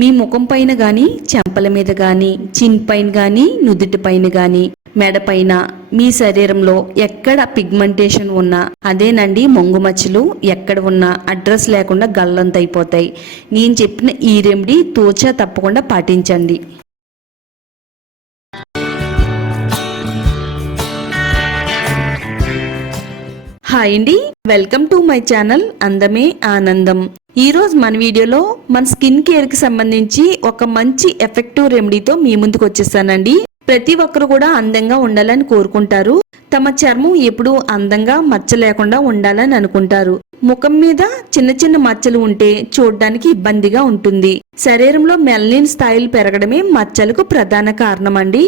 మీ ముఖం పైన గాని, చెంపల మీద గాని, చిన్ పైన గాని, నుదుటి పైన గాని, మెడ పైన, మీ శరీరంలో ఎక్కడ పిగ్మెంటేషన్ ఉన్నా అదేనండి మొంగు మచ్చలు. ఎక్కడ ఉన్నా అడ్రస్ లేకుండా గల్లంతైపోతాయి. నేను చెప్పిన ఈ రెమెడీ తూచా తప్పకుండా పాటించండి. హాయ్ అండి, వెల్కమ్ టు మై ఛానల్ అందమే ఆనందం. ఈరోజు మన వీడియోలో మన స్కిన్ కేర్ కి సంబంధించి ఒక మంచి ఎఫెక్టివ్ రెమెడీతో మీ ముందుకు వచ్చేసానండి. ప్రతి ఒక్కరు కూడా అందంగా ఉండాలని కోరుకుంటారు. తమ చర్మం ఎప్పుడు అందంగా మచ్చ లేకుండా ఉండాలని అనుకుంటారు. ముఖం మీద చిన్న చిన్న మచ్చలు ఉంటే చూడడానికి ఇబ్బందిగా ఉంటుంది. శరీరంలో మెలనిన్ స్థాయిలు పెరగడమే మచ్చలకు ప్రధాన కారణం అండి.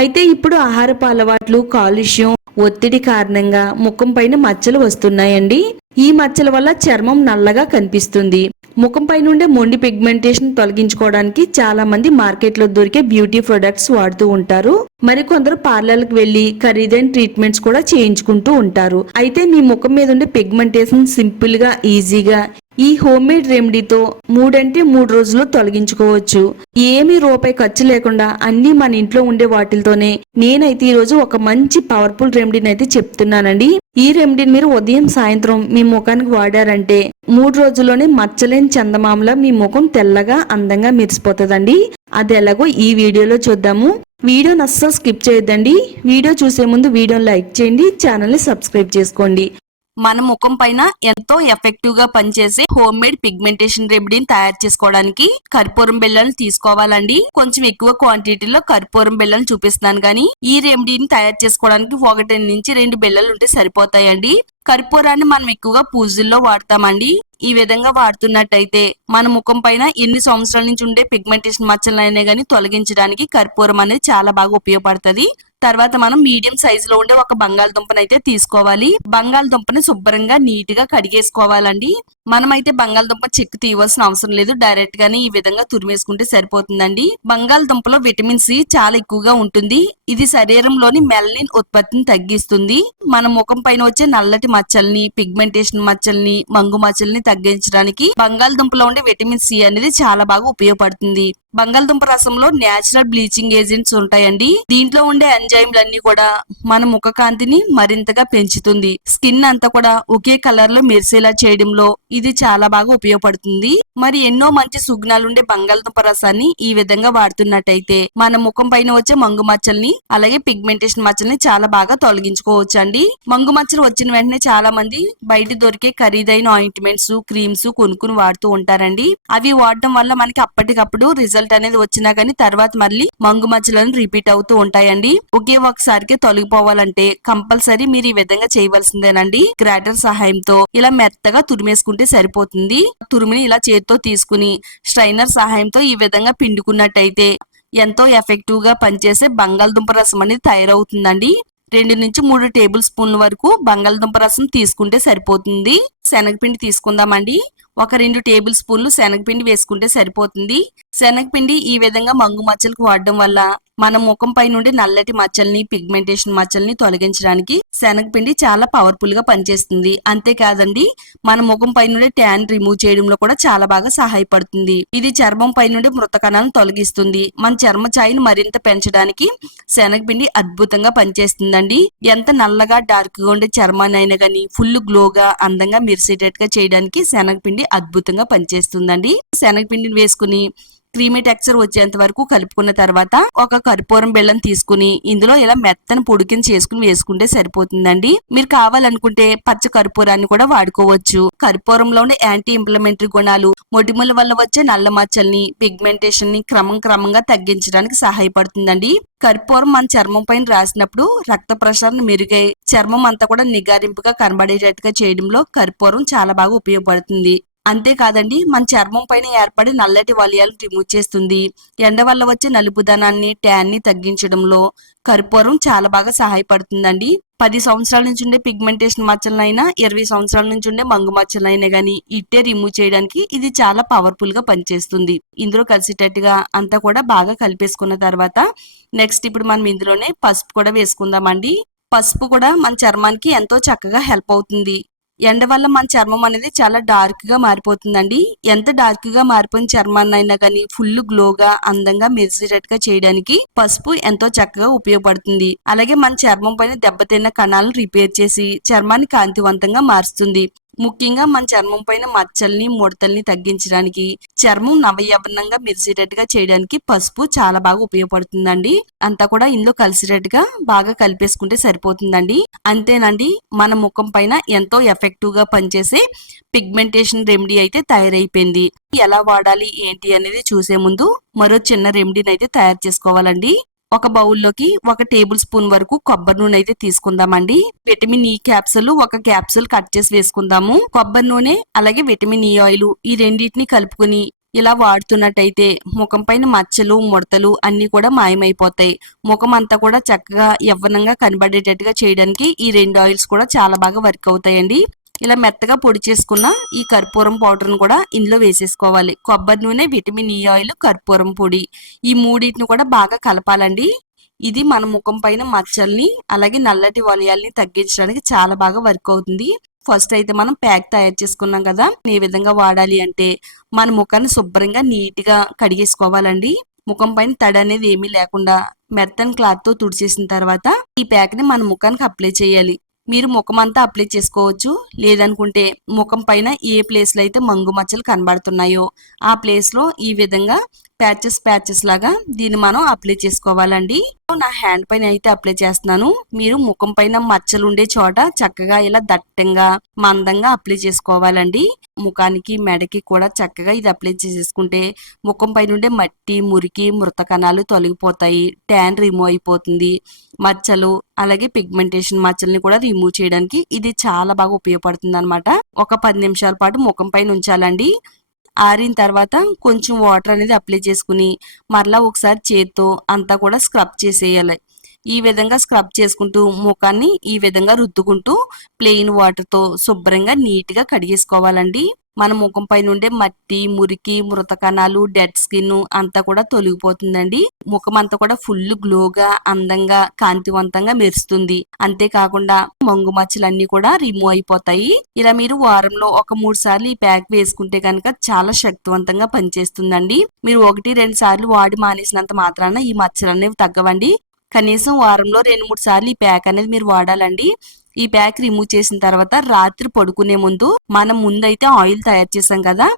అయితే ఇప్పుడు ఆహారపు అలవాట్లు, కాలుష్యం, ఒత్తిడి కారణంగా ముఖం పైన మచ్చలు వస్తున్నాయండి. ఈ మచ్చల వల్ల చర్మం నల్లగా కనిపిస్తుంది. ముఖం పై నుండే మొండి పిగ్మెంటేషన్ తొలగించుకోవడానికి చాలా మంది మార్కెట్ లో దొరికే బ్యూటీ ప్రొడక్ట్స్ వాడుతూ ఉంటారు. మరికొందరు పార్లర్లకు వెళ్లి ఖరీదైన ట్రీట్మెంట్స్ కూడా చేయించుకుంటూ ఉంటారు. అయితే మీ ముఖం మీద ఉండే పిగ్మెంటేషన్ సింపుల్ గా, ఈజీగా ఈ హోమ్ మేడ్ రెమెడీతో 3 అంటే 3 రోజుల్లో తొలగించుకోవచ్చు. ఏమీ రూపాయి ఖర్చు లేకుండా అన్ని మన ఇంట్లో ఉండే వాటితోనే నేనైతే ఈ రోజు ఒక మంచి పవర్ఫుల్ రెమెడీని అయితే చెప్తున్నానండి. ఈ రెమెడీని మీరు ఉదయం, సాయంత్రం మీ ముఖానికి వాడారంటే 3 రోజుల్లోనే మచ్చలేని చందమామలా మీ ముఖం తెల్లగా అందంగా మెరిసిపోతుందండి. అది ఎలాగో ఈ వీడియోలో చూద్దాము. వీడియోని అస్సలు స్కిప్ చేయొద్దండి. వీడియో చూసే ముందు వీడియోని లైక్ చేయండి, ఛానల్ని సబ్స్క్రైబ్ చేసుకోండి. మన ముఖం పైన ఎంతో ఎఫెక్టివ్ గా పనిచేసే హోమ్ మేడ్ పిగ్మెంటేషన్ రెమెడీని తయారు చేసుకోవడానికి కర్పూరం బెల్లాన్ని తీసుకోవాలండి. కొంచెం ఎక్కువ క్వాంటిటీలో కర్పూరం బెల్లాన్ని చూపిస్తున్నాను కానీ ఈ రెమెడీని తయారు చేసుకోవడానికి 1 నుంచి 2 బెల్లాలు ఉంటే సరిపోతాయండి. కర్పూరాన్ని మనం ఎక్కువగా పూజల్లో వాడతామండి. ఈ విధంగా వాడుతున్నట్టయితే మన ముఖం పైన ఎన్ని సంవత్సరాల నుంచి ఉండే పిగ్మెంటేషన్ మచ్చలైనా గానీ తొలగించడానికి కర్పూరం అనేది చాలా బాగా ఉపయోగపడుతుంది. తర్వాత మనం మీడియం సైజ్ లో ఉండే ఒక బంగాళదుంపను అయితే తీసుకోవాలి. బంగాళదుంపని శుభ్రంగా నీట్ గా కడిగేసుకోవాలండి. మనమైతే బంగాళదుంప చెక్కు తీయవలసిన అవసరం లేదు, డైరెక్ట్ గానే ఈ విధంగా తురిమేసుకుంటే సరిపోతుందండి. బంగాళదుంపలో విటమిన్ సి చాలా ఎక్కువగా ఉంటుంది. ఇది శరీరంలోని మెలనిన్ ఉత్పత్తిని తగ్గిస్తుంది. మన ముఖం పైన వచ్చే నల్లటి మచ్చల్ని, పిగ్మెంటేషన్ మచ్చల్ని, మంగు మచ్చల్ని తగ్గించడానికి బంగాళదుంపలో ఉండే విటమిన్ సి అనేది చాలా బాగా ఉపయోగపడుతుంది. బంగాళదుంప రసంలో నేచురల్ బ్లీచింగ్ ఏజెంట్స్ ఉంటాయండి. దీంట్లో ఉండే ఎంజైమ్లన్నీ కూడా మన ముఖ కాంతిని మరింతగా పెంచుతుంది. స్కిన్ అంతా కూడా ఒకే కలర్ లో మెరిసేలా చేయడంలో ఇది చాలా బాగా ఉపయోగపడుతుంది. మరి ఎన్నో మంచి సుగుణాలుండే బంగాళదుంప రసాన్ని ఈ విధంగా వాడుతున్నట్టయితే మన ముఖం పైన వచ్చే మంగు మచ్చల్ని, అలాగే పిగ్మెంటేషన్ మచ్చల్ని చాలా బాగా తొలగించుకోవచ్చు అండి. మంగు మచ్చలు వచ్చిన వెంటనే చాలా మంది బయట దొరికే ఖరీదైన ఆయింట్మెంట్స్, క్రీమ్స్ కొనుక్కుని వాడుతూ ఉంటారండి. అవి వాడటం వల్ల మనకి అప్పటికప్పుడు రిజల్ట్ అనేది వచ్చినా గానీ తర్వాత మళ్ళీ మంగు మచ్చలను రిపీట్ అవుతూ ఉంటాయండి. ఒకే ఒకసారికి తొలగిపోవాలంటే కంపల్సరీ మీరు ఈ విధంగా చేయవలసిందేనండి. గ్రైండర్ సహాయంతో ఇలా మెత్తగా తురిమేసుకుంటే సరిపోతుంది. తురిమిని ఇలా చేతితో తీసుకుని స్ట్రైనర్ సహాయంతో ఈ విధంగా పిండుకున్నట్టయితే ఎంతో ఎఫెక్టివ్ గా పనిచేసే బంగాళదుంప రసం అనేది తయారవుతుందండి. 2 నుంచి 3 టేబుల్ స్పూన్ల వరకు బంగాళదుంప రసం తీసుకుంటే సరిపోతుంది. శనగపిండి తీసుకుందామండి. ఒక 2 టేబుల్ స్పూన్లు శనగపిండి వేసుకుంటే సరిపోతుంది. శనగపిండి ఈ విధంగా మంగు మచ్చలకు వాడడం వల్ల మన ముఖం పై నుండి నల్లటి మచ్చల్ని, పిగ్మెంటేషన్ మచ్చల్ని తొలగించడానికి శనగపిండి చాలా పవర్ఫుల్ గా పనిచేస్తుంది. అంతేకాదండి, మన ముఖం పై నుండి ట్యాన్ రిమూవ్ చేయడంలో కూడా చాలా బాగా సహాయపడుతుంది. ఇది చర్మం పై నుండి మృత కణాలను తొలగిస్తుంది. మన చర్మ ఛాయను మరింత పెంచడానికి శనగపిండి అద్భుతంగా పనిచేస్తుందండి. ఎంత నల్లగా, డార్క్ గా ఉండే చర్మాన్ని అయినా గానీ ఫుల్ గ్లోగా, అందంగా మెరిసేటట్టుగా చేయడానికి శనగపిండి అద్భుతంగా పనిచేస్తుందండి. శనగపిండిని వేసుకుని క్రీమీ టెక్స్చర్ వచ్చేంత వరకు కలుపుకున్న తర్వాత ఒక కర్పూరం బెల్లం తీసుకుని ఇందులో ఇలా మెత్తని పొడికిని చేసుకుని వేసుకుంటే సరిపోతుందండి. మీరు కావాలనుకుంటే పచ్చ కర్పూరాన్ని కూడా వాడుకోవచ్చు. కర్పూరంలోని యాంటీ ఇంప్లమెంటరీ గుణాలు మొటిమల వల్ల వచ్చే నల్ల మచ్చల్ని, పిగ్మెంటేషన్ ని క్రమంగా తగ్గించడానికి సహాయపడుతుందండి. కర్పూరం మన చర్మం పైన రాసినప్పుడు రక్త ప్రసరణ మెరుగై చర్మం అంతా కూడా నిగారింపుగా కనబడేటట్టుగా చేయడంలో కర్పూరం చాలా బాగా ఉపయోగపడుతుంది. అంతేకాదండి, మన చర్మం పైన ఏర్పడే నల్లటి వలయాలు రిమూవ్ చేస్తుంది. ఎండ వల్ల వచ్చే నలుపుదనాన్ని, ట్యాన్ ని తగ్గించడంలో కర్పూరం చాలా బాగా సహాయపడుతుందండి. 10 సంవత్సరాల నుంచి ఉండే పిగ్మెంటేషన్ మచ్చలైనా, 20 సంవత్సరాల నుంచి ఉండే మంగు మచ్చలైనా గానీ ఇట్టే రిమూవ్ చేయడానికి ఇది చాలా పవర్ఫుల్ గా పనిచేస్తుంది. ఇందులో కలిసేటట్టుగా అంతా కూడా బాగా కలిపేసుకున్న తర్వాత నెక్స్ట్ ఇప్పుడు మనం ఇందులోనే పసుపు కూడా వేసుకుందామండి. పసుపు కూడా మన చర్మానికి ఎంతో చక్కగా హెల్ప్ అవుతుంది. ఎండ వల్ల మన చర్మం అనేది చాలా డార్క్ గా మారిపోతుందండి. ఎంత డార్క్ గా మారిపోయిన చర్మాన్ని అయినా కానీ ఫుల్ గ్లోగా అందంగా మెరిసేటట్టుగా చేయడానికి పసుపు ఎంతో చక్కగా ఉపయోగపడుతుంది. అలాగే మన చర్మం పైన దెబ్బతిన్న కణాలను రిపేర్ చేసి చర్మాన్ని కాంతివంతంగా మారుస్తుంది. ముఖ్యంగా మన చర్మం పైన మచ్చల్ని ముడతల్ని తగ్గించడానికి, చర్మం నవయవ్వనంగా మెరిసేటట్టుగా చేయడానికి పసుపు చాలా బాగా ఉపయోగపడుతుందండి. అంతా కూడా ఇందులో కలిసేటట్టుగా బాగా కలిపేసుకుంటే సరిపోతుందండి. అంతేనండి, మన ముఖం పైన ఎంతో ఎఫెక్టివ్ గా పనిచేసే పిగ్మెంటేషన్ రెమెడీ అయితే తయారైపోయింది. ఎలా వాడాలి ఏంటి అనేది చూసే ముందు మరో చిన్న రెమెడీని అయితే తయారు చేసుకోవాలండి. ఒక బౌల్లోకి 1 టేబుల్ స్పూన్ వరకు కొబ్బరి నూనె అయితే తీసుకుందామండి. Vitamin E capsule 1 capsule cut చేసి వేసుకుందాము. కొబ్బరి నూనె అలాగే విటమిన్ ఈ ఆయిల్ ఈ రెండింటిని కలుపుకొని ఇలా వాడుతున్నట్టయితే ముఖం పైన మచ్చలు ముడతలు అన్ని కూడా మాయమైపోతాయి. ముఖం అంతా కూడా చక్కగా యవ్వనంగా కనబడేటట్టుగా చేయడానికి ఈ 2 ఆయిల్స్ కూడా చాలా బాగా వర్క్ అవుతాయండి. ఇలా మెత్తగా పొడి చేసుకున్న ఈ కర్పూరం పౌడర్ను కూడా ఇందులో వేసేసుకోవాలి. కొబ్బరి నూనె, విటమిన్ ఈ ఆయిల్, కర్పూరం పొడి ఈ మూడింటిని కూడా బాగా కలపాలండి. ఇది మన ముఖం పైన మచ్చల్ని అలాగే నల్లటి వలయాల్ని తగ్గించడానికి చాలా బాగా వర్క్ అవుతుంది. ఫస్ట్ అయితే మనం ప్యాక్ తయారు చేసుకున్నాం కదా, ఏ విధంగా వాడాలి అంటే మన ముఖాన్ని శుభ్రంగా నీట్ గా కడిగేసుకోవాలండి. ముఖం పైన తడి అనేది ఏమీ లేకుండా మెత్తని క్లాత్ తో తుడిచేసిన తర్వాత ఈ ప్యాక్ ని మన ముఖానికి అప్లై చేయాలి. మీరు ముఖం అంతా అప్లై చేసుకోవచ్చు. లేదనుకుంటే ముఖం పైన ఏ ప్లేస్ లో అయితే మంగు మచ్చలు కనబడుతున్నాయో ఆ ప్లేస్ లో ఈ విధంగా ప్యాచెస్ లాగా దీన్ని మనం అప్లై చేసుకోవాలండి. నా హ్యాండ్ పైన అయితే అప్లై చేస్తున్నాను. మీరు ముఖం పైన మచ్చలు ఉండే చోట చక్కగా ఇలా దట్టంగా మందంగా అప్లై చేసుకోవాలండి. ముఖానికి మెడకి కూడా చక్కగా ఇది అప్లై చేసేసుకుంటే ముఖం పైన ఉండే మట్టి మురికి మృత కణాలు తొలగిపోతాయి. ట్యాన్ రిమూవ్ అయిపోతుంది. మచ్చలు అలాగే పిగ్మెంటేషన్ మచ్చల్ని కూడా రిమూవ్ చేయడానికి ఇది చాలా బాగా ఉపయోగపడుతుంది అనమాట. ఒక 10 నిమిషాల పాటు ముఖం పైన ఉంచాలండి. ఆరిన తర్వాత కొంచెం వాటర్ అనేది అప్లై చేసుకుని మరలా ఒకసారి చేత్తో అంతా కూడా స్క్రబ్ చేసేయాలి. ఈ విధంగా స్క్రబ్ చేసుకుంటూ ముఖాన్ని ఈ విధంగా రుద్దుకుంటూ ప్లెయిన్ వాటర్ తో శుభ్రంగా నీట్ గా కడిగేసుకోవాలండి. మన ముఖం పైన ఉండే మట్టి మురికి మృత కణాలు డెడ్ స్కిన్ అంతా కూడా తొలగిపోతుందండి. ముఖం అంతా కూడా ఫుల్ గ్లోగా అందంగా కాంతివంతంగా మెరుస్తుంది. అంతేకాకుండా మంగు మచ్చలన్నీ కూడా రిమూవ్ అయిపోతాయి. ఇలా మీరు వారంలో ఒక 3 సార్లు ఈ ప్యాక్ వేసుకుంటే కనుక చాలా శక్తివంతంగా పనిచేస్తుందండి. మీరు 1-2 సార్లు వాడి మానేసినంత మాత్రాన ఈ మచ్చలు అనేవి తగ్గవండి. కనీసం వారంలో 2-3 సార్లు ఈ ప్యాక్ అనేది మీరు వాడాలండి. ఈ ప్యాక్ రిమూవ్ చేసిన తర్వాత రాత్రి పడుకునే ముందు మనం ముందైతే ఆయిల్ తయారు చేసాం కదా,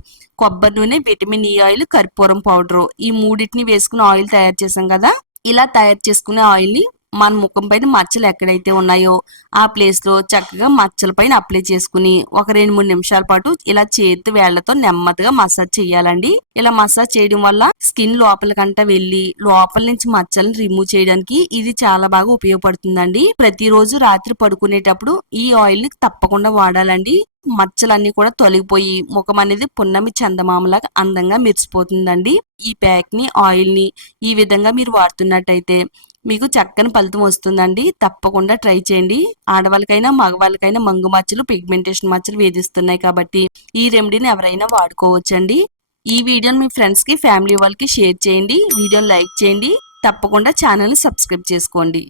కొబ్బరి నూనె, విటమిన్ ఈ ఆయిల్, కర్పూరం పౌడర్ ఈ మూడింటిని వేసుకుని ఆయిల్ తయారు చేసాం కదా, ఇలా తయారు చేసుకునే ఆయిల్ ని మన ముఖం పైన మచ్చలు ఎక్కడైతే ఉన్నాయో ఆ ప్లేస్ లో చక్కగా మచ్చల పైన అప్లై చేసుకుని ఒక 2-3 నిమిషాల పాటు ఇలా చేతి వేళ్లతో నెమ్మదిగా మసాజ్ చేయాలండి. ఇలా మసాజ్ చేయడం వల్ల స్కిన్ లోపలికంట వెళ్లి లోపల నుంచి మచ్చలను రిమూవ్ చేయడానికి ఇది చాలా బాగా ఉపయోగపడుతుందండి. ప్రతిరోజు రాత్రి పడుకునేటప్పుడు ఈ ఆయిల్ ని తప్పకుండా వాడాలండి. మచ్చలన్నీ కూడా తొలగిపోయి ముఖం అనేది పున్నమి చందమామలాగా అందంగా మెరిసిపోతుందండి. ఈ ప్యాక్ ని ఆయిల్ ని ఈ విధంగా మీరు వాడుతున్నట్టయితే మీకు చక్కని ఫలితం వస్తుందండి. తప్పకుండా ట్రై చేయండి. ఆడవాళ్ళకైనా మగవాళ్ళకైనా మంగు మచ్చలు పిగ్మెంటేషన్ మచ్చలు వేధిస్తున్నాయి కాబట్టి ఈ రెమెడీని ఎవరైనా వాడుకోవచ్చండి. ఈ వీడియోని మీ ఫ్రెండ్స్ కి ఫ్యామిలీ వాళ్ళకి షేర్ చేయండి. వీడియోని లైక్ చేయండి. తప్పకుండా ఛానల్ ని సబ్స్క్రైబ్ చేసుకోండి.